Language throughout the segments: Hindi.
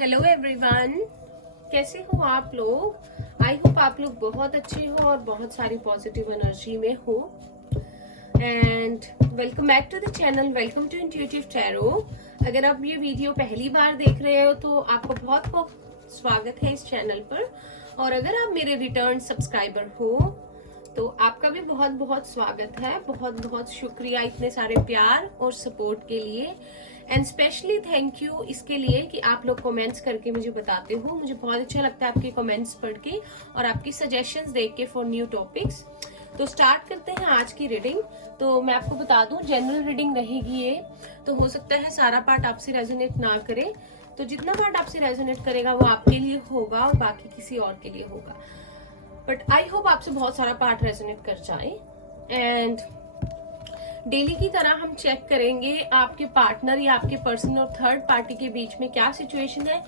हेलो एवरीवन, कैसे हो आप लोग। आई होप आप लोग बहुत अच्छे हो और बहुत सारी पॉजिटिव एनर्जी में हो। And welcome back to the channel, welcome to intuitive tarot. अगर आप ये वीडियो पहली बार देख रहे हो तो आपको बहुत बहुत स्वागत है इस चैनल पर, और अगर आप मेरे रिटर्न सब्सक्राइबर हो तो आपका भी बहुत बहुत स्वागत है। बहुत बहुत शुक्रिया इतने सारे प्यार और सपोर्ट के लिए, एंड स्पेशली थैंक यू इसके लिए कि आप लोग कमेंट्स करके मुझे बताते हो। मुझे बहुत अच्छा लगता है आपके कमेंट्स पढ़ के और आपकी सजेशंस देख के फॉर न्यू टॉपिक्स। तो स्टार्ट करते हैं आज की रीडिंग। तो मैं आपको बता दूं, जनरल रीडिंग रहेगी ये, तो हो सकता है सारा पार्ट आपसे रेजोनेट ना करे, तो जितना पार्ट आपसे रेजोनेट करेगा वो आपके लिए होगा और बाकी किसी और के लिए होगा। बट आई होप आपसे बहुत सारा पार्ट रेजोनेट कर जाए। एंड डेली की तरह हम चेक करेंगे आपके पार्टनर या आपके पर्सन और थर्ड पार्टी के बीच में क्या सिचुएशन है,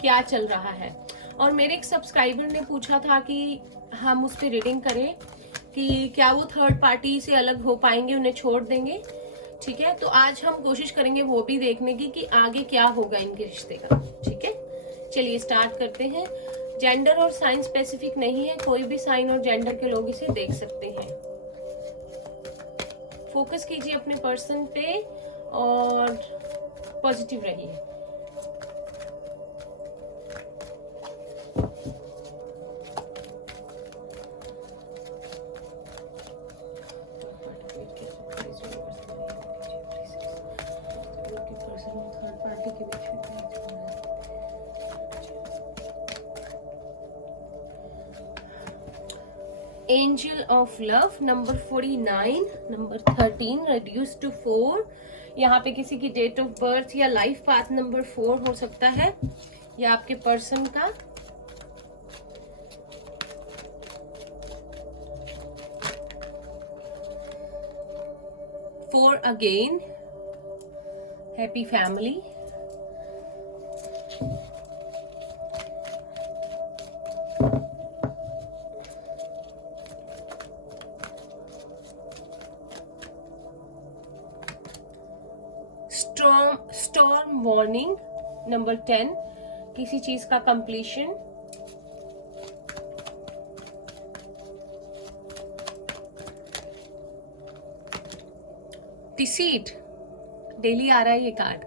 क्या चल रहा है। और मेरे एक सब्सक्राइबर ने पूछा था कि हम उस पर रीडिंग करें कि क्या वो थर्ड पार्टी से अलग हो पाएंगे, उन्हें छोड़ देंगे। ठीक है, तो आज हम कोशिश करेंगे वो भी देखने की कि आगे क्या होगा इनके रिश्ते का। ठीक है, चलिए स्टार्ट करते हैं। जेंडर और साइन स्पेसिफिक नहीं है, कोई भी साइन और जेंडर के लोग इसे देख सकते हैं। फोकस कीजिए अपने पर्सन पे और पॉजिटिव रहिए। Angel of love number 49, number 13 reduce to 4। यहाँ पे किसी की डेट ऑफ बर्थ या लाइफ पाथ नंबर 4 हो सकता है, या आपके पर्सन का। Four again, happy family. Storm warning number 10, किसी चीज का कंप्लीशन। डिसीट, डेली आ रहा है ये कार्ड,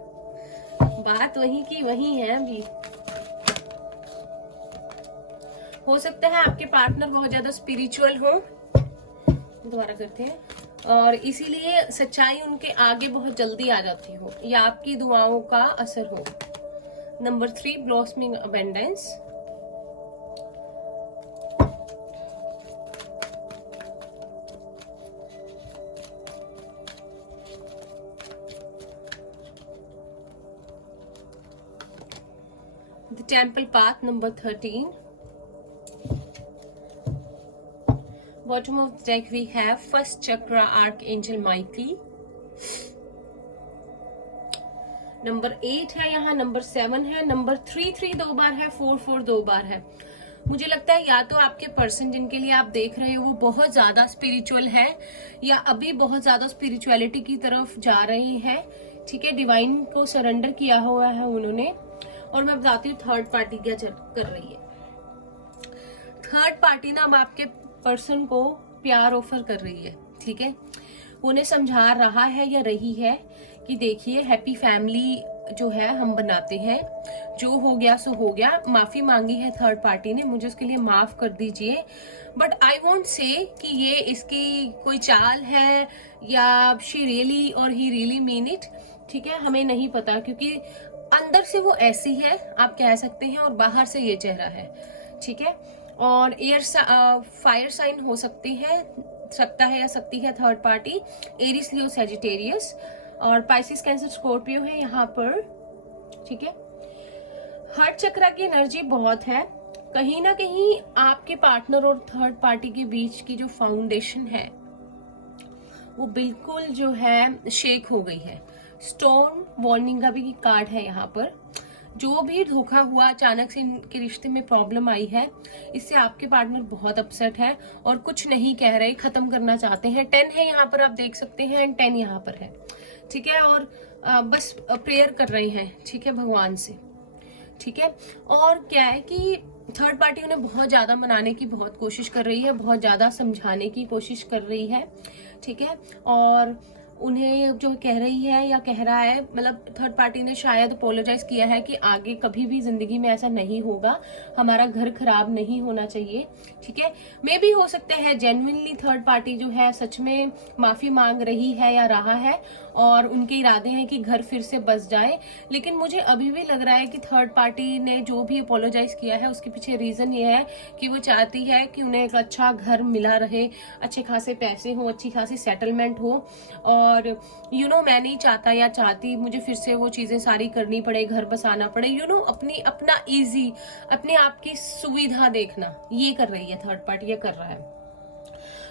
बात वही की वही है अभी। हो सकता है आपके पार्टनर बहुत ज्यादा स्पिरिचुअल हो, दोबारा करते हैं, और इसीलिए सच्चाई उनके आगे बहुत जल्दी आ जाती हो, या आपकी दुआओं का असर हो। Number 3, blossoming abundance. The temple path number 13। Bottom of the deck we have first chakra archangel Michael। Number 8 है यहाँ, नंबर 7 है, नंबर 3 2 बार है, 4 2 बार है। मुझे लगता है या तो आपके पर्सन जिनके लिए आप देख रहे हो वो बहुत ज्यादा स्पिरिचुअल है, या अभी बहुत ज्यादा स्पिरिचुअलिटी की तरफ जा रहे हैं। ठीक है, डिवाइन को सरेंडर किया हुआ है उन्होंने। और मैं बताती हूँ थर्ड पार्टी क्या कर रही है। थर्ड पार्टी ना अब आपके पर्सन को प्यार ऑफर कर रही है। ठीक है, उन्हें समझा रहा है या रही है कि देखिए हैप्पी फैमिली जो है हम बनाते हैं, जो हो गया सो हो गया। माफी मांगी है थर्ड पार्टी ने, मुझे उसके लिए माफ कर दीजिए। बट आई वोंट से कि ये इसकी कोई चाल है या शी रियली और ही रियली मीन इट। ठीक है, हमें नहीं पता, क्योंकि अंदर से वो ऐसी है आप कह सकते हैं, और बाहर से ये चेहरा है। ठीक है, और फायर साइन हो सकती है या सकती है third party, Eris, Leo, Sagittarius, और पाइसिस, कैंसर, स्कॉर्पियो है यहाँ पर। ठीक है, हार्ट चक्र की एनर्जी बहुत है। कहीं ना कहीं आपके पार्टनर और थर्ड पार्टी के बीच की जो फाउंडेशन है वो बिल्कुल जो है शेक हो गई है। स्टॉर्म वार्निंग का भी कार्ड है यहाँ पर। जो भी धोखा हुआ, अचानक से इनके रिश्ते में प्रॉब्लम आई है, इससे आपके पार्टनर बहुत अपसेट है और कुछ नहीं कह रहे, खत्म करना चाहते हैं। 10 है यहाँ पर, आप देख सकते हैं, एंड 10 यहाँ पर है। ठीक है, और बस प्रेयर कर रहे हैं। ठीक है, भगवान से। ठीक है। और क्या है कि थर्ड पार्टी उन्हें बहुत ज्यादा मनाने की बहुत कोशिश कर रही है, बहुत ज्यादा समझाने की कोशिश कर रही है, ठीक है। और उन्हें जो कह रही है या कह रहा है, मतलब थर्ड पार्टी ने शायद अपोलोजाइज किया है कि आगे कभी भी जिंदगी में ऐसा नहीं होगा, हमारा घर खराब नहीं होना चाहिए, ठीक है। मे भी हो सकता है जेन्युइनली थर्ड पार्टी जो है सच में माफी मांग रही है या रहा है और उनके इरादे हैं कि घर फिर से बस जाए, लेकिन मुझे अभी भी लग रहा है कि थर्ड पार्टी ने जो भी अपोलोजाइज किया है उसके पीछे रीजन ये है कि वो चाहती है कि उन्हें एक अच्छा घर मिला रहे, अच्छे खासे पैसे हो, अच्छी खासी सेटलमेंट हो। और मैं नहीं चाहता या चाहती मुझे फिर से वो चीजें सारी करनी पड़े, घर बसाना पड़े, अपना इजी, अपने आप की सुविधा देखना, ये कर रही है थर्ड पार्टी, ये कर रहा है।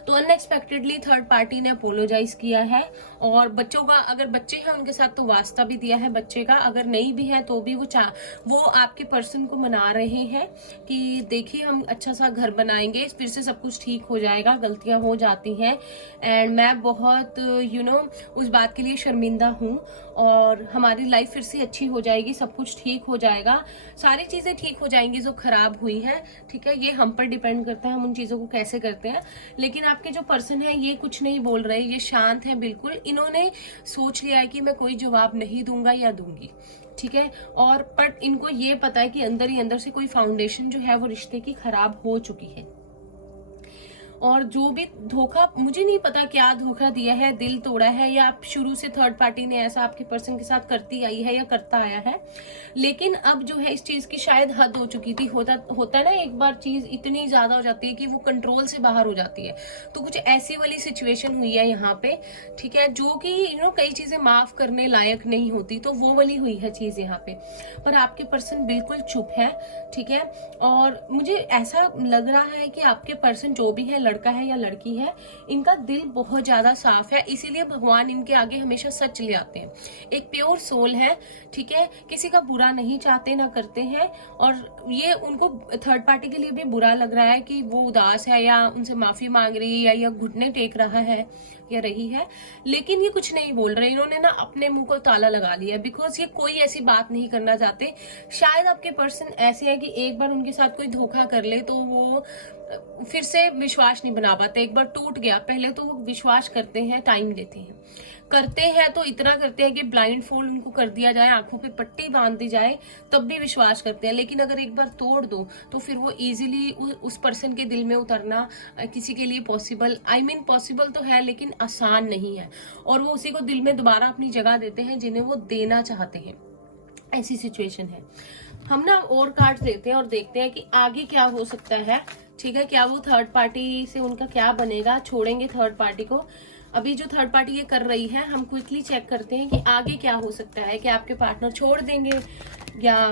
तो अनएक्सपेक्टेडली थर्ड पार्टी ने अपोलोजाइज किया है। और बच्चों का, अगर बच्चे हैं उनके साथ तो वास्ता भी दिया है बच्चे का, अगर नहीं भी है तो भी वो आपके पर्सन को मना रहे हैं कि देखिए हम अच्छा सा घर बनाएंगे, फिर से सब कुछ ठीक हो जाएगा, गलतियां हो जाती हैं एंड मैं बहुत उस बात के लिए शर्मिंदा हूँ और हमारी लाइफ फिर से अच्छी हो जाएगी, सब कुछ ठीक हो जाएगा, सारी चीजें ठीक हो जाएंगी जो खराब हुई है, ठीक है। ये हम पर डिपेंड करता है हम उन चीजों को कैसे करते हैं। लेकिन आपके जो पर्सन है ये कुछ नहीं बोल रहे, ये शांत है बिल्कुल, इन्होंने सोच लिया है कि मैं कोई जवाब नहीं दूंगा या दूंगी, ठीक है। और बट इनको ये पता है कि अंदर ही अंदर से कोई फाउंडेशन जो है वो रिश्ते की खराब हो चुकी है। और जो भी धोखा, मुझे नहीं पता क्या धोखा दिया है, दिल तोड़ा है, या शुरू से थर्ड पार्टी ने ऐसा आपके पर्सन के साथ करती आई है या करता आया है, लेकिन अब जो है इस चीज की शायद हद हो चुकी थी। होता ना एक बार चीज इतनी ज्यादा हो जाती है कि वो कंट्रोल से बाहर हो जाती है, तो कुछ ऐसी वाली सिचुएशन हुई है यहाँ पे, ठीक है, जो कि कई चीजें माफ करने लायक नहीं होती, तो वो वाली हुई है चीज यहाँ पे। पर आपके पर्सन बिल्कुल चुप है, ठीक है। और मुझे ऐसा लग रहा है कि आपके पर्सन जो भी है, लड़का है या लड़की है, इनका दिल बहुत ज्यादा साफ है, इसीलिए भगवान इनके आगे हमेशा सच ले आते हैं। एक प्योर सोल है, ठीक है, किसी का बुरा नहीं चाहते ना करते हैं। और ये उनको थर्ड पार्टी के लिए भी बुरा लग रहा है कि वो उदास है या उनसे माफी मांग रही है या घुटने टेक रहा है या रही है, लेकिन ये कुछ नहीं बोल रहे, इन्होंने ना अपने मुंह को ताला लगा लिया, बिकॉज ये कोई ऐसी बात नहीं करना चाहते। शायद आपके पर्सन ऐसे है कि एक बार उनके साथ कोई धोखा कर ले तो वो फिर से विश्वास नहीं बना पाते, एक बार टूट गया, पहले तो वो विश्वास करते हैं, टाइम देते हैं, करते हैं तो इतना करते हैं कि ब्लाइंड फोल्ड उनको कर दिया जाए, आंखों पे पट्टी बांध दी जाए, तब भी विश्वास करते हैं। लेकिन अगर एक बार तोड़ दो तो फिर वो इजीली उस पर्सन के दिल में उतरना किसी के लिए पॉसिबल, पॉसिबल तो है लेकिन आसान नहीं है, और वो उसी को दिल में दोबारा अपनी जगह देते हैं जिन्हें वो देना चाहते हैं। ऐसी सिचुएशन है। हम ना और कार्ड देते हैं और देखते हैं कि आगे क्या हो सकता है, ठीक है। क्या वो थर्ड पार्टी से उनका क्या बनेगा, छोड़ेंगे थर्ड पार्टी को? अभी जो थर्ड पार्टी ये कर रही है, हम क्विकली चेक करते हैं कि आगे क्या हो सकता है, कि आपके पार्टनर छोड़ देंगे या,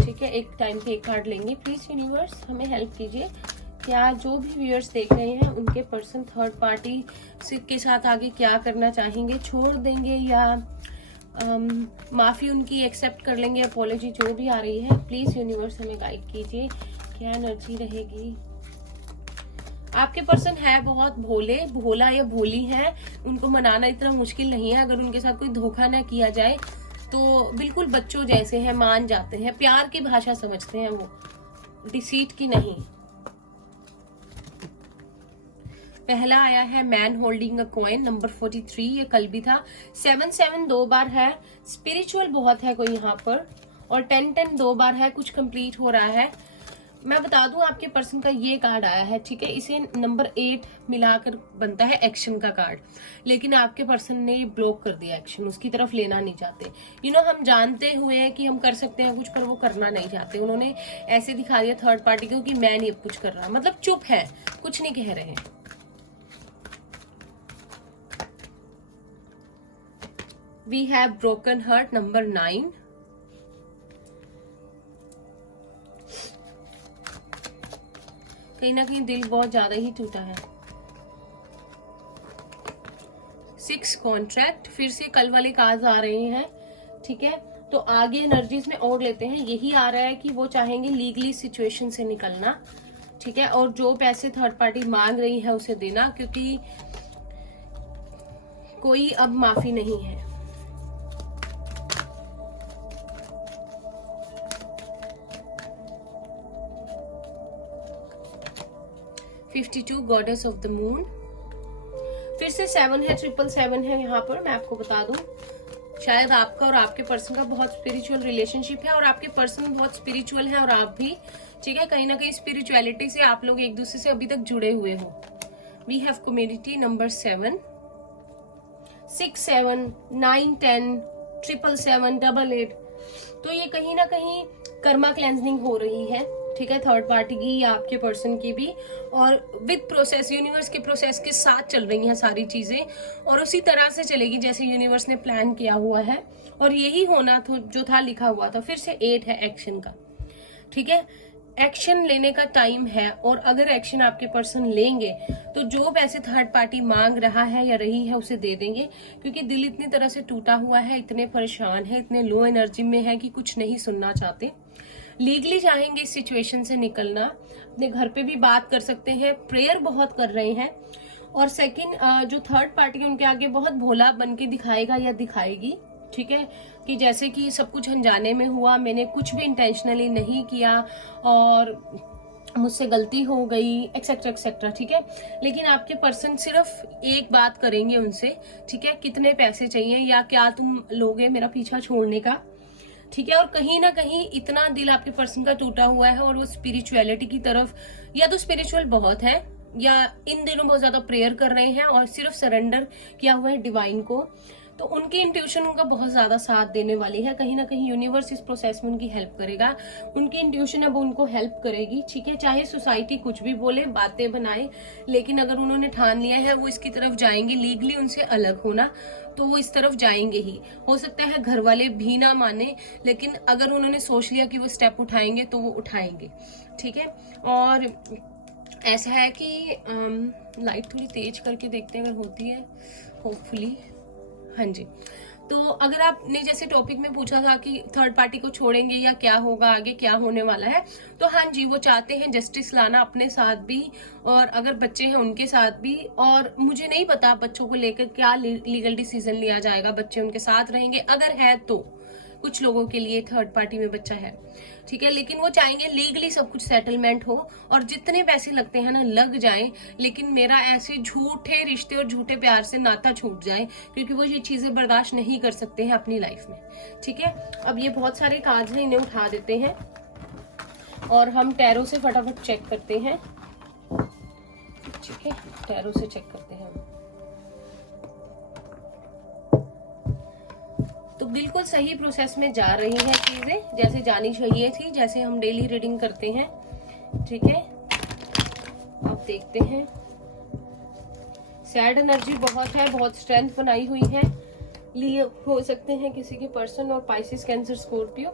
ठीक है। एक टाइम पे एक कार्ड लेंगे, प्लीज यूनिवर्स हमें हेल्प कीजिए। क्या जो भी व्यूअर्स देख रहे हैं उनके पर्सन थर्ड पार्टी के साथ आगे क्या करना चाहेंगे, छोड़ देंगे या माफी उनकी एक्सेप्ट कर लेंगे, अपोलॉजी जो भी आ रही है, प्लीज यूनिवर्स हमें गाइड कीजिए, क्या एनर्जी रहेगी। आपके पर्सन है बहुत भोला या भोली है, उनको मनाना इतना मुश्किल नहीं है, अगर उनके साथ कोई धोखा ना किया जाए तो बिल्कुल बच्चों जैसे हैं, मान जाते हैं, प्यार की भाषा समझते हैं वो, डिसीट की नहीं। पहला आया है man holding a coin, number 43, ये कल भी था। 7 2 बार है, स्पिरिचुअल बहुत है कोई यहाँ पर, और 10 2 बार है, कुछ कंप्लीट हो रहा है। मैं बता दूं आपके पर्सन का ये कार्ड आया है, ठीक है, इसे नंबर 8 मिलाकर बनता है एक्शन का कार्ड, लेकिन आपके पर्सन ने ये ब्लॉक कर दिया, एक्शन उसकी तरफ लेना नहीं चाहते। हम जानते हुए हैं कि हम कर सकते हैं कुछ, पर वो करना नहीं चाहते। उन्होंने ऐसे दिखा दिया थर्ड पार्टी को कि मैं नहीं अब कुछ कर रहा, मतलब चुप है, कुछ नहीं कह रहे हैं। We have broken heart, number 9। कहीं ना कहीं दिल बहुत ज्यादा ही टूटा है। 6 कॉन्ट्रैक्ट, फिर से कल वाले कार्ड आ रहे हैं, ठीक है। तो आगे एनर्जीज में और लेते हैं, यही आ रहा है कि वो चाहेंगे लीगली सिचुएशन से निकलना, ठीक है, और जो पैसे थर्ड पार्टी मांग रही है उसे देना, क्योंकि कोई अब माफी नहीं है। 52 गॉडेस ऑफ द मून। फिर से 7 है, 777 है यहाँ पर। मैं आपको बता दूं, शायद आपका और आपके पर्सन का बहुत स्पिरिचुअल रिलेशनशिप है और आपके पर्सन बहुत स्पिरिचुअल है और आप भी, ठीक है। कहीं ना कहीं स्पिरिचुअलिटी से आप लोग एक दूसरे से अभी तक जुड़े हुए हो। We have community number 7, 6, 7, 9, 10, 777, 88। तो ये कहीं ना कहीं कर्मा क्लेंजिंग हो रही है, ठीक है, थर्ड पार्टी की या आपके पर्सन की भी। और विद प्रोसेस, यूनिवर्स के प्रोसेस के साथ चल रही हैं सारी चीजें और उसी तरह से चलेगी जैसे यूनिवर्स ने प्लान किया हुआ है। और यही होना तो जो था लिखा हुआ था। फिर से 8 है एक्शन का, ठीक है। एक्शन लेने का टाइम है और अगर एक्शन आपके पर्सन लेंगे तो जो पैसे थर्ड पार्टी मांग रहा है या रही है उसे दे देंगे, क्योंकि दिल इतनी तरह से टूटा हुआ है, इतने परेशान है, इतने लो एनर्जी में है कि कुछ नहीं सुनना चाहते। लीगली चाहेंगे इस सिचुएशन से निकलना, अपने घर पे भी बात कर सकते हैं, प्रेयर बहुत कर रहे हैं। और सेकंड, जो थर्ड पार्टी है उनके आगे बहुत भोला बन के दिखाएगा या दिखाएगी, ठीक है, कि जैसे कि सब कुछ अनजाने में हुआ, मैंने कुछ भी इंटेंशनली नहीं किया और मुझसे गलती हो गई, एक्सेट्रा एक्सेट्रा, ठीक है। लेकिन आपके पर्सन सिर्फ एक बात करेंगे उनसे, ठीक है, कितने पैसे चाहिए या क्या तुम लोगे मेरा पीछा छोड़ने का, ठीक है। और कहीं ना कहीं इतना दिल आपके पर्सन का टूटा हुआ है और वो स्पिरिचुअलिटी की तरफ, या तो स्पिरिचुअल बहुत है या इन दिनों बहुत ज्यादा प्रेयर कर रहे हैं और सिर्फ सरेंडर किया हुआ है डिवाइन को। तो उनकी इंट्यूशन उनका बहुत ज्यादा साथ देने वाली है। कहीं ना कहीं यूनिवर्स इस प्रोसेस में उनकी हेल्प करेगा। उनकी इंट्यूशन अब उनको हेल्प करेगी, ठीक है। चाहे सोसाइटी कुछ भी बोले, बातें बनाए, लेकिन अगर उन्होंने ठान लिया है वो इसकी तरफ जाएंगे, लीगली उनसे अलग होना, तो वो इस तरफ जाएंगे ही। हो सकता है घर वाले भी ना माने, लेकिन अगर उन्होंने सोच लिया कि वो स्टेप उठाएंगे तो वो उठाएंगे, ठीक है। और ऐसा है कि लाइट थोड़ी तेज करके देखते हैं अगर होती है, होपफुली। हाँ जी। तो अगर आपने जैसे टॉपिक में पूछा था कि थर्ड पार्टी को छोड़ेंगे या क्या होगा, आगे क्या होने वाला है, तो हाँ जी, वो चाहते हैं जस्टिस लाना अपने साथ भी और अगर बच्चे हैं उनके साथ भी। और मुझे नहीं पता बच्चों को लेकर क्या लीगल डिसीजन लिया जाएगा, बच्चे उनके साथ रहेंगे अगर है तो। कुछ लोगों के लिए थर्ड पार्टी में बच्चा है, ठीक है, लेकिन वो चाहेंगे लीगली सब कुछ सेटलमेंट हो और जितने पैसे लगते हैं ना लग जाएं, लेकिन मेरा ऐसे झूठे रिश्ते और झूठे प्यार से नाता छूट जाए, क्योंकि वो ये चीजें बर्दाश्त नहीं कर सकते हैं अपनी लाइफ में, ठीक है। अब ये बहुत सारे कार्ड हैं, इन्हें उठा देते हैं और हम टैरो से फटाफट चेक करते हैं, ठीक है। टैरो से चेक करते हैं। तो बिल्कुल सही प्रोसेस में जा रही है चीजें, जैसे जानी चाहिए थी, जैसे हम डेली रीडिंग करते हैं, ठीक है। अब देखते हैं। सैड एनर्जी बहुत है, बहुत स्ट्रेंथ बनाई हुई है, लिए हो सकते हैं किसी के पर्सन और पाइसिस, कैंसर, स्कॉर्पियो।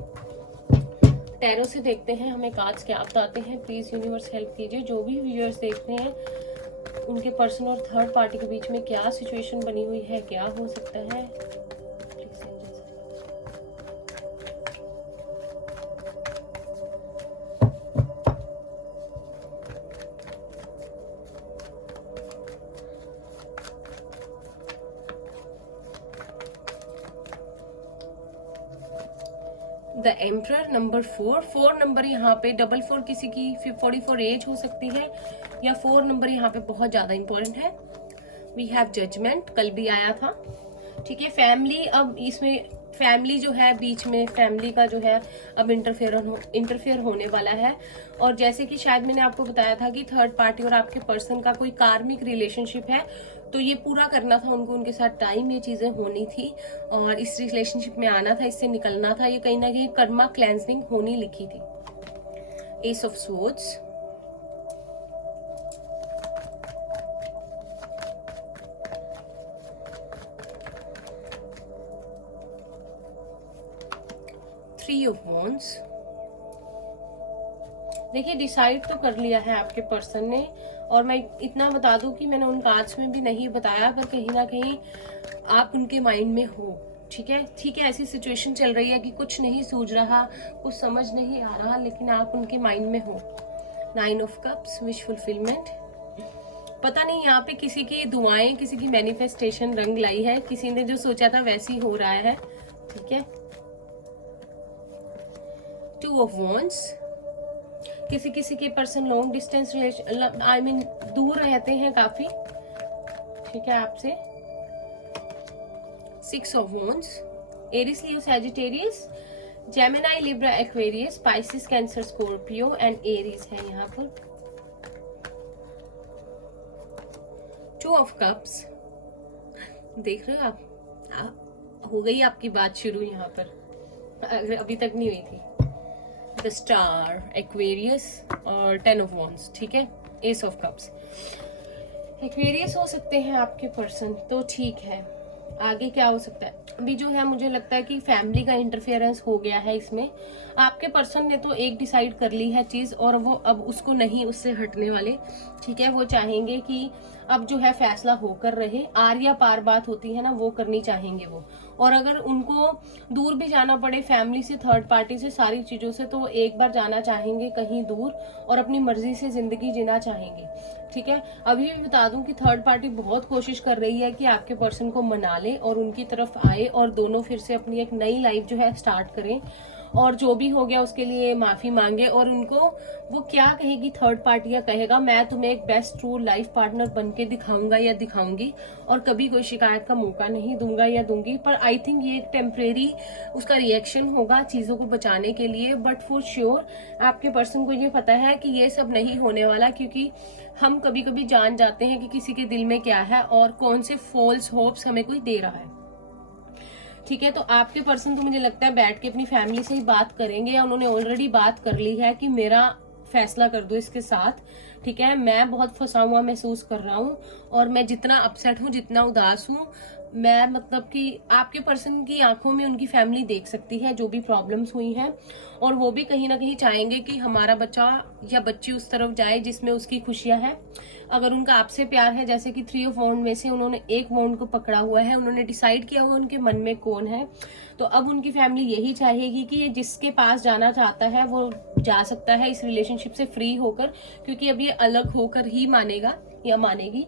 टैरो से देखते हैं हमें कार्ड्स क्या बताते हैं। प्लीज यूनिवर्स हेल्प कीजिए। जो भी व्यूअर्स देख रहे हैं उनके पर्सन और थर्ड पार्टी के बीच में क्या सिचुएशन बनी हुई है, क्या हो सकता है। द एम्परर नंबर 4 नंबर यहाँ पे 44 किसी की 44 एज हो सकती है या 4 नंबर यहाँ पे बहुत ज्यादा इंपॉर्टेंट है। वी हैव जजमेंट, कल भी आया था, ठीक है। फैमिली, अब इसमें फैमिली जो है बीच में, फैमिली का जो है अब इंटरफेयर होने वाला है। और जैसे कि शायद मैंने आपको बताया था कि थर्ड पार्टी और आपके पर्सन का कोई कार्मिक रिलेशनशिप है, तो ये पूरा करना था उनको, उनके साथ टाइम, ये चीजें होनी थी और इस रिलेशनशिप में आना था, इससे निकलना था। ये कहीं ना कहीं कर्मा क्लेंजिंग होनी लिखी थी। S of swords, three of wands. देखिए डिसाइड तो कर लिया है आपके पर्सन ने, और मैं इतना बता दूं कि मैंने उन कार्ड्स में भी नहीं बताया, पर कहीं ना कहीं आप उनके माइंड में हो, ठीक है। ठीक है, ऐसी सिचुएशन चल रही है कि कुछ नहीं सूझ रहा, कुछ समझ नहीं आ रहा, लेकिन आप उनके माइंड में हो। 9 ऑफ कप्स, विश फुलफिलमेंट। पता नहीं यहाँ पे किसी की दुआएं, किसी की मैनिफेस्टेशन रंग लाई है, किसी ने जो सोचा था वैसे ही हो रहा है, ठीक है। 2 ऑफ वॉन्ड्स। किसी किसी के person long distance relation, I mean दूर रहते हैं काफी, ठीक है, आपसे। 6 of Wands, Aries, Leo, Sagittarius, Gemini, Libra, Aquarius, Pisces, Cancer, Scorpio and Aries है यहाँ पर। 2 of Cups, देख रहे हो आप, हो गई आपकी बात शुरू यहाँ पर, अभी तक नहीं हुई थी। द स्टार, एक्वेरियस और 10 of Wands, ठीक है, एस ऑफ कप्स। एक्वेरियस हो सकते हैं आपके पर्सन, तो ठीक है। आगे क्या हो सकता है? अभी जो है मुझे लगता है कि फैमिली का इंटरफेरेंस हो गया है इसमें। आपके पर्सन ने तो एक डिसाइड कर ली है चीज और वो अब उसको नहीं उससे हटने वाले, ठीक है। वो चाहेंगे कि अब जो है फैसला होकर रहे, आर या पार बात होती है ना, वो करनी चाहेंगे वो। और अगर उनको दूर भी जाना पड़े फैमिली से, थर्ड पार्टी से, सारी चीजों से, तो वो एक बार जाना चाहेंगे कहीं दूर और अपनी मर्जी से जिंदगी जीना चाहेंगे, ठीक है। अभी भी बता दूं कि थर्ड पार्टी बहुत कोशिश कर रही है कि आपके पर्सन को मना ले और उनकी तरफ आए और दोनों फिर से अपनी एक नई लाइफ जो है स्टार्ट करें, और जो भी हो गया उसके लिए माफी मांगे। और उनको वो क्या कहेगी थर्ड पार्टी, या कहेगा मैं तुम्हें एक बेस्ट ट्रू लाइफ पार्टनर बन के दिखाऊंगा या दिखाऊंगी और कभी कोई शिकायत का मौका नहीं दूंगा या दूंगी। पर आई थिंक ये एक टेम्परेरी उसका रिएक्शन होगा चीजों को बचाने के लिए, बट फॉर श्योर आपके पर्सन को ये पता है कि ये सब नहीं होने वाला, क्योंकि हम कभी कभी जान जाते हैं कि किसी के दिल में क्या है और कौन से फॉल्स होप्स हमें कोई दे रहा है, ठीक है। तो आपके पर्सन तो मुझे लगता है बैठ के अपनी फैमिली से ही बात करेंगे, या उन्होंने ऑलरेडी बात कर ली है कि मेरा फैसला कर दो इसके साथ, ठीक है। मैं बहुत फंसा हुआ महसूस कर रहा हूँ और मैं जितना अपसेट हूँ, जितना उदास हूँ, मैं मतलब कि आपके पर्सन की आंखों में उनकी फैमिली देख सकती है जो भी प्रॉब्लम्स हुई हैं, और वो भी कहीं ना कहीं चाहेंगे कि हमारा बच्चा या बच्ची उस तरफ जाए जिसमें उसकी खुशियां हैं। अगर उनका आपसे प्यार है, जैसे कि 3 of Wands में से उन्होंने एक वॉन्ड को पकड़ा हुआ है, उन्होंने डिसाइड किया हुआ उनके मन में कौन है, तो अब उनकी फैमिली यही चाहेगी कि ये जिसके पास जाना चाहता है वो जा सकता है इस रिलेशनशिप से फ्री होकर, क्योंकि अब ये अलग होकर ही मानेगा या मानेगी।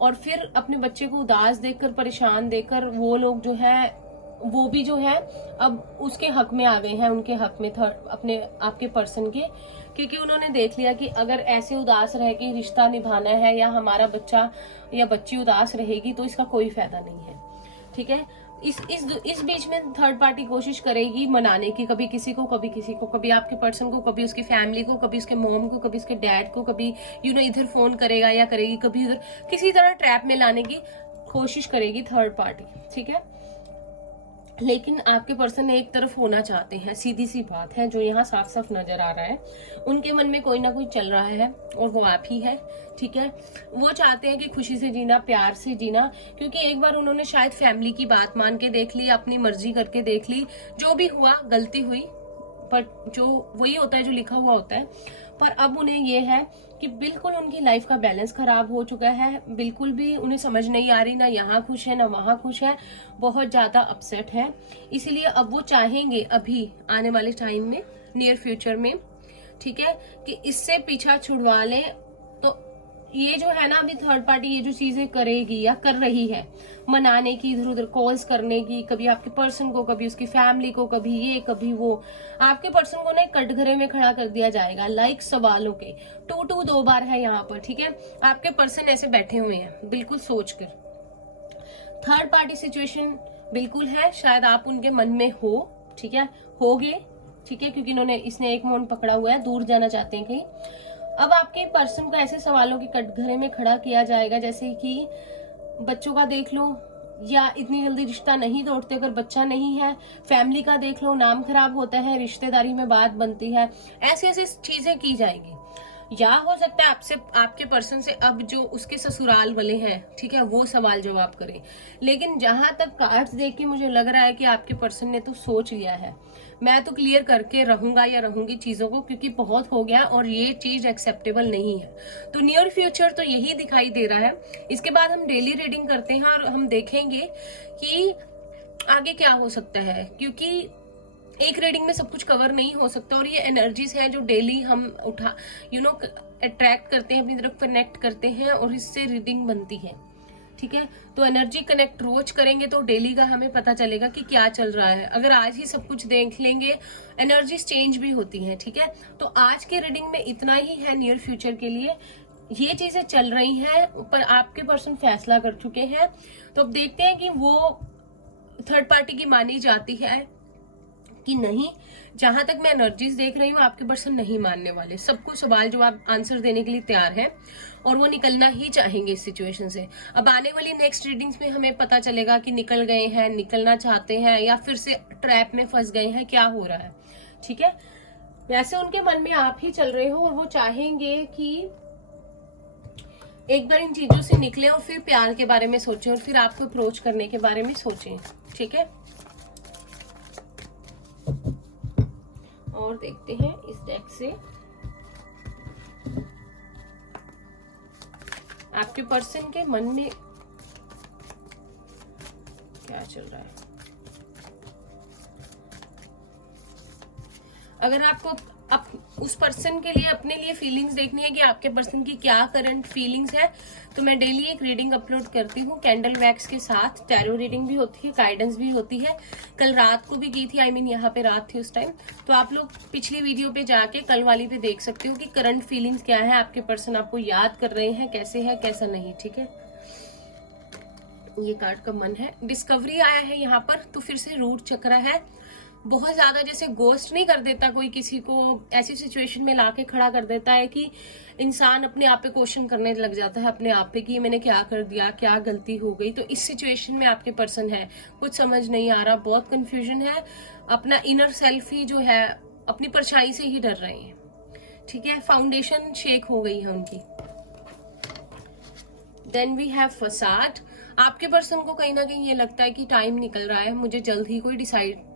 और फिर अपने बच्चे को उदास देखकर, परेशान देखकर वो लोग जो है वो भी जो है अब उसके हक में आ गए हैं, उनके हक में अपने आपके पर्सन के, क्योंकि उन्होंने देख लिया कि अगर ऐसे उदास रह के रिश्ता निभाना है या हमारा बच्चा या बच्ची उदास रहेगी तो इसका कोई फायदा नहीं है, ठीक है। इस बीच में थर्ड पार्टी कोशिश करेगी मनाने की, कभी किसी को, कभी किसी को, कभी आपके पर्सन को, कभी उसकी फैमिली को, कभी उसके मॉम को, कभी उसके डैड को, कभी इधर फोन करेगा या करेगी, कभी उधर, किसी तरह ट्रैप में लाने की कोशिश करेगी थर्ड पार्टी, ठीक है। लेकिन आपके पर्सन एक तरफ होना चाहते हैं, सीधी सी बात है जो यहाँ साफ साफ नजर आ रहा है। उनके मन में कोई ना कोई चल रहा है और वो आप ही है, ठीक है। वो चाहते हैं कि खुशी से जीना, प्यार से जीना, क्योंकि एक बार उन्होंने शायद फैमिली की बात मान के देख ली, अपनी मर्जी करके देख ली, जो भी हुआ गलती हुई, पर जो वही होता है जो लिखा हुआ होता है। पर अब उन्हें ये है कि बिल्कुल उनकी लाइफ का बैलेंस खराब हो चुका है, बिल्कुल भी उन्हें समझ नहीं आ रही, ना यहाँ खुश है ना वहां खुश है, बहुत ज्यादा अपसेट है। इसीलिए अब वो चाहेंगे अभी आने वाले टाइम में, नियर फ्यूचर में, ठीक है, कि इससे पीछा छुड़वा लें। तो ये जो है ना अभी थर्ड पार्टी ये जो चीजें करेगी या कर रही है, मनाने की, इधर उधर कॉल्स करने की, कभी आपके पर्सन को, कभी उसकी फैमिली को, कभी ये कभी वो, आपके पर्सन को ना कटघरे में खड़ा कर दिया जाएगा, लाइक सवालों के 2 2 बार है यहाँ पर, ठीक है। आपके पर्सन ऐसे बैठे हुए हैं बिल्कुल सोच कर। थर्ड पार्टी सिचुएशन बिल्कुल है, शायद आप उनके मन में हो, ठीक है, होगे, ठीक है, क्योंकि इसने एक मौन पकड़ा हुआ है, दूर जाना चाहते हैं कहीं। अब आपके पर्सन को ऐसे सवालों के कटघरे में खड़ा किया जाएगा, जैसे कि बच्चों का देख लो, या इतनी जल्दी रिश्ता नहीं तोड़ते अगर बच्चा नहीं है, फैमिली का देख लो, नाम खराब होता है, रिश्तेदारी में बात बनती है, ऐसी ऐसी चीजें की जाएगी। या हो सकता है आपसे, आपके पर्सन से अब जो उसके ससुराल वाले हैं, ठीक है, वो सवाल जवाब करें। लेकिन जहां तक कार्ड्स देख के मुझे लग रहा है कि आपके पर्सन ने तो सोच लिया है, मैं तो क्लियर करके रहूंगा या रहूंगी चीजों को, क्योंकि बहुत हो गया और ये चीज एक्सेप्टेबल नहीं है। तो नियर फ्यूचर तो यही दिखाई दे रहा है। इसके बाद हम डेली रीडिंग करते हैं और हम देखेंगे कि आगे क्या हो सकता है, क्योंकि एक रीडिंग में सब कुछ कवर नहीं हो सकता, और ये एनर्जीज हैं जो डेली हम अट्रैक्ट करते हैं, अपनी तरफ कनेक्ट करते हैं और इससे रीडिंग बनती है, ठीक है। तो एनर्जी कनेक्ट रोज करेंगे तो डेली का हमें पता चलेगा कि क्या चल रहा है। अगर आज ही सब कुछ देख लेंगे, एनर्जी चेंज भी होती है, ठीक है। तो आज के रीडिंग में इतना ही है। नियर फ्यूचर के लिए ये चीजें चल रही हैं, पर आपके पर्सन फैसला कर चुके हैं। तो अब देखते हैं कि वो थर्ड पार्टी की मानी जाती है कि नहीं। जहां तक मैं एनर्जीज देख रही हूँ, आपके पर्सन नहीं मानने वाले। सबको सवाल जवाब आंसर देने के लिए तैयार है और वो निकलना ही चाहेंगे इस सिचुएशन से। अब आने वाली नेक्स्ट रीडिंग्स में हमें पता चलेगा कि निकल गए हैं, निकलना चाहते हैं, या फिर से ट्रैप में फंस गए हैं, क्या हो रहा है, ठीक है। वैसे उनके मन में आप ही चल रहे हो और वो चाहेंगे कि एक बार इन चीजों से निकले और फिर प्यार के बारे में सोचें और फिर आपको अप्रोच करने के बारे में सोचें, ठीक है। और देखते हैं इस डेक से आपके पर्सन के मन में क्या चल रहा है। अगर आपको उस पर्सन के लिए अपने लिए फीलिंग्स देखनी है कि आपके पर्सन की क्या करंट फीलिंग्स है, तो मैं डेली एक रीडिंग अपलोड करती हूँ कैंडल वैक्स के साथ। टैरो रीडिंग भी होती है, गाइडेंस भी होती है। कल रात को भी की थी, आई मीन यहाँ पे रात थी उस टाइम। तो आप लोग पिछली वीडियो पे जाके कल वाली पे देख सकते हो कि करंट फीलिंग्स क्या है, आपके पर्सन आपको याद कर रहे हैं, कैसे है कैसा नहीं, ठीक है। ये कार्ड का मन है, डिस्कवरी आया है यहाँ पर। तो फिर से रूट चक्र है। बहुत ज्यादा जैसे गोस्ट नहीं कर देता कोई किसी को, ऐसी सिचुएशन में लाके खड़ा कर देता है कि इंसान अपने आप पे क्वेश्चन करने लग जाता है अपने आप पे कि मैंने क्या कर दिया, क्या गलती हो गई। तो इस सिचुएशन में आपके पर्सन है, कुछ समझ नहीं आ रहा, बहुत कंफ्यूजन है। अपना इनर सेल्फ ही जो है अपनी परछाई से ही डर रहे हैं, ठीक है। फाउंडेशन शेक हो गई है उनकी। देन वी हैव फसाद। आपके पर्सन को कहीं ना कहीं ये लगता है कि टाइम निकल रहा है, मुझे जल्द ही कोई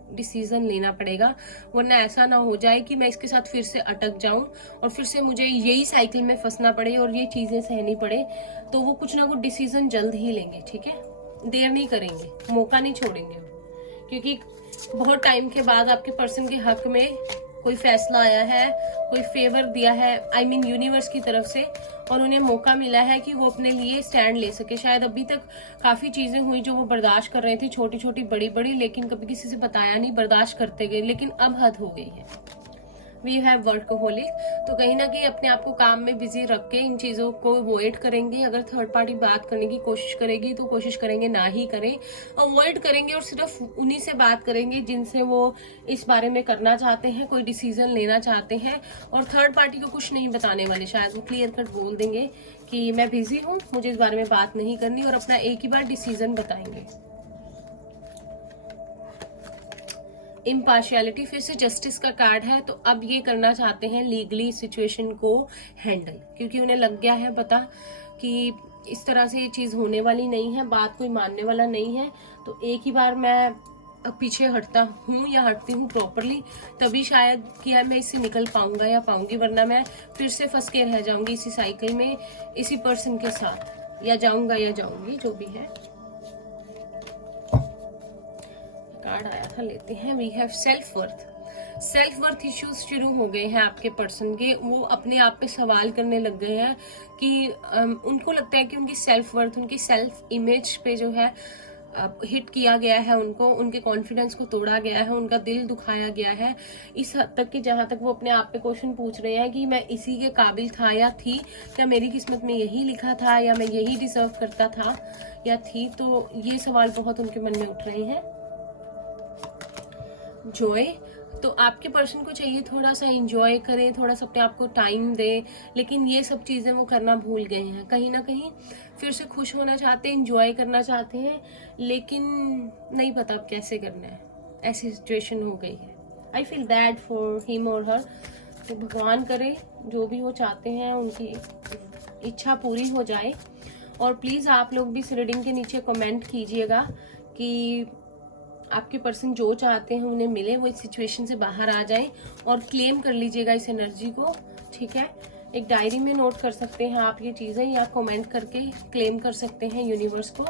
डिसीजन लेना पड़ेगा, वरना ऐसा ना हो जाए कि मैं इसके साथ फिर से अटक जाऊं और फिर से मुझे यही साइकिल में फंसना पड़े और ये चीजें सहनी पड़े। तो वो कुछ ना कुछ डिसीजन जल्द ही लेंगे, ठीक है। देर नहीं करेंगे, मौका नहीं छोड़ेंगे, क्योंकि बहुत टाइम के बाद आपके पर्सन के हक में कोई फैसला आया है, कोई फेवर दिया है, आई मीन यूनिवर्स की तरफ से, और उन्हें मौका मिला है कि वो अपने लिए स्टैंड ले सके। शायद अभी तक काफी चीजें हुई जो वो बर्दाश्त कर रहे थे, छोटी छोटी बड़ी बड़ी, लेकिन कभी किसी से बताया नहीं, बर्दाश्त करते गए, लेकिन अब हद हो गई है। We have workaholic. तो कहीं ना कहीं अपने आप को काम में बिजी रख के इन चीजों को अवॉइड करेंगे। अगर थर्ड पार्टी बात करने की कोशिश करेगी तो कोशिश करेंगे ना ही करें, अवॉइड करेंगे और सिर्फ उन्हीं से बात करेंगे जिनसे वो इस बारे में करना चाहते हैं, कोई डिसीजन लेना चाहते हैं। और थर्ड पार्टी को कुछ नहीं बताने वाले, शायद वो क्लियर कट बोल देंगे कि मैं बिजी हूँ, मुझे इस बारे में बात नहीं करनी, और अपना एक ही बार डिसीजन बताएंगे। इम्पार्शियलिटी, फिर से जस्टिस का कार्ड है। तो अब ये करना चाहते हैं लीगली सिचुएशन को हैंडल, क्योंकि उन्हें लग गया है पता कि इस तरह से ये चीज होने वाली नहीं है, बात कोई मानने वाला नहीं है। तो एक ही बार मैं पीछे हटता हूँ या हटती हूँ प्रॉपरली, तभी शायद कि मैं इससे निकल पाऊंगा या पाऊंगी, वरना मैं फिर से फंस के रह जाऊंगी इसी साइकिल में, इसी पर्सन के साथ, या जाऊंगा या जाऊंगी, जो भी है। कार्ड आया था, लेते हैं। We have self worth. Self worth issues शुरू हो गए हैं आपके पर्सन के। वो अपने आप पे सवाल करने लग गए हैं कि उनको लगता है कि उनकी सेल्फ वर्थ, उनकी सेल्फ इमेज पे जो है हिट किया गया है, उनको उनके कॉन्फिडेंस को तोड़ा गया है, उनका दिल दुखाया गया है। इस हद तक कि जहां तक वो अपने आप पे क्वेश्चन पूछ रहे हैं कि मैं इसी के काबिल था या थी, क्या मेरी किस्मत में यही लिखा था, या मैं यही डिजर्व करता था या थी। तो ये सवाल बहुत उनके मन में उठ रहे हैं। जॉय, तो आपके पर्सन को चाहिए थोड़ा सा एंजॉय करें, थोड़ा सा अपने आप को टाइम दे, लेकिन ये सब चीजें वो करना भूल गए हैं। कहीं ना कहीं फिर से खुश होना चाहते हैं, एंजॉय करना चाहते हैं, लेकिन नहीं पता अब कैसे करना है, ऐसी सिचुएशन हो गई है। I feel bad for him और हर। तो भगवान करे जो भी वो चाहते हैं उनकी इच्छा पूरी हो जाए। और प्लीज आप लोग भी इस रीडिंग के नीचे कमेंट कीजिएगा कि आपके पर्सन जो चाहते हैं उन्हें मिले, वो इस सिचुएशन से बाहर आ जाएं, और क्लेम कर लीजिएगा इस एनर्जी को, ठीक है। एक डायरी में नोट कर सकते हैं आप ये चीजें, या कमेंट करके क्लेम कर सकते हैं यूनिवर्स को,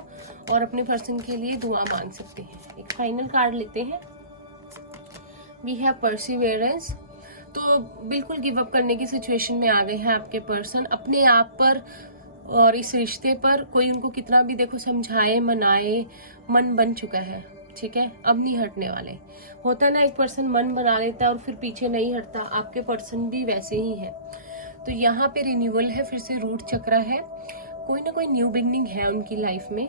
और अपने पर्सन के लिए दुआ मांग सकते हैं। एक फाइनल कार्ड लेते हैं। We have perseverance. तो बिल्कुल गिव अप करने की सिचुएशन में आ गए हैं आपके पर्सन, अपने आप पर और इस रिश्ते पर कोई उनको कितना भी देखो समझाए मनाए, मन बन चुका है, ठीक है, अब नहीं हटने वाले। होता है ना, एक पर्सन मन बना लेता है और फिर पीछे नहीं हटता, आपके पर्सन भी वैसे ही है। तो यहाँ पे रिन्यूअल है, फिर से रूट चक्र है, कोई ना कोई न्यू बिगनिंग है उनकी लाइफ में।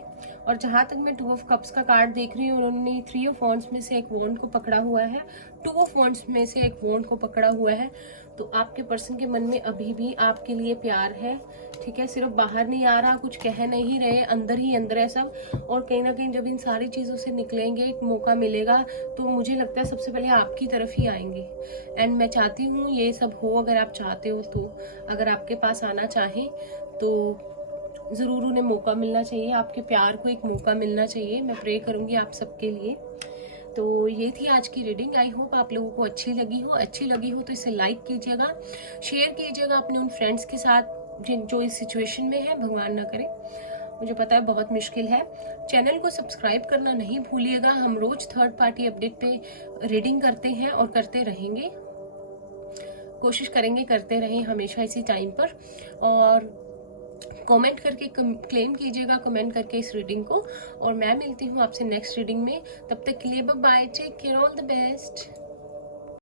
और जहां तक मैं 2 ऑफ कप्स का कार्ड देख रही हूँ, उन्होंने 3 ऑफ वॉन्ड्स में से एक वॉन्ड को पकड़ा हुआ है, 2 ऑफ वॉन्ड्स में से एक वॉन्ड को पकड़ा हुआ है। तो आपके पर्सन के मन में अभी भी आपके लिए प्यार है, ठीक है, सिर्फ बाहर नहीं आ रहा, कुछ कह नहीं रहे, अंदर ही अंदर है सब। और कहीं ना कहीं जब इन सारी चीज़ों से निकलेंगे, एक मौका मिलेगा, तो मुझे लगता है सबसे पहले आपकी तरफ ही आएंगे। एंड मैं चाहती हूँ ये सब हो, अगर आप चाहते हो तो, अगर आपके पास आना चाहें तो ज़रूर उन्हें मौका मिलना चाहिए, आपके प्यार को एक मौका मिलना चाहिए। मैं प्रे करूँगी आप सबके लिए। तो ये थी आज की रीडिंग। आई होप आप लोगों को अच्छी लगी हो तो इसे लाइक कीजिएगा, शेयर कीजिएगा अपने उन फ्रेंड्स के साथ जो इस सिचुएशन में है। भगवान ना करे, मुझे पता है बहुत मुश्किल है। चैनल को सब्सक्राइब करना नहीं भूलिएगा। हम रोज थर्ड पार्टी अपडेट पे रीडिंग करते हैं और करते रहेंगे, कोशिश करेंगे करते रहें हमेशा इसी टाइम पर। और कमेंट करके क्लेम कीजिएगा, कमेंट करके इस रीडिंग को। और मैं मिलती हूँ आपसे नेक्स्ट रीडिंग में, तब तक के लिए bye bye, take care, all the best.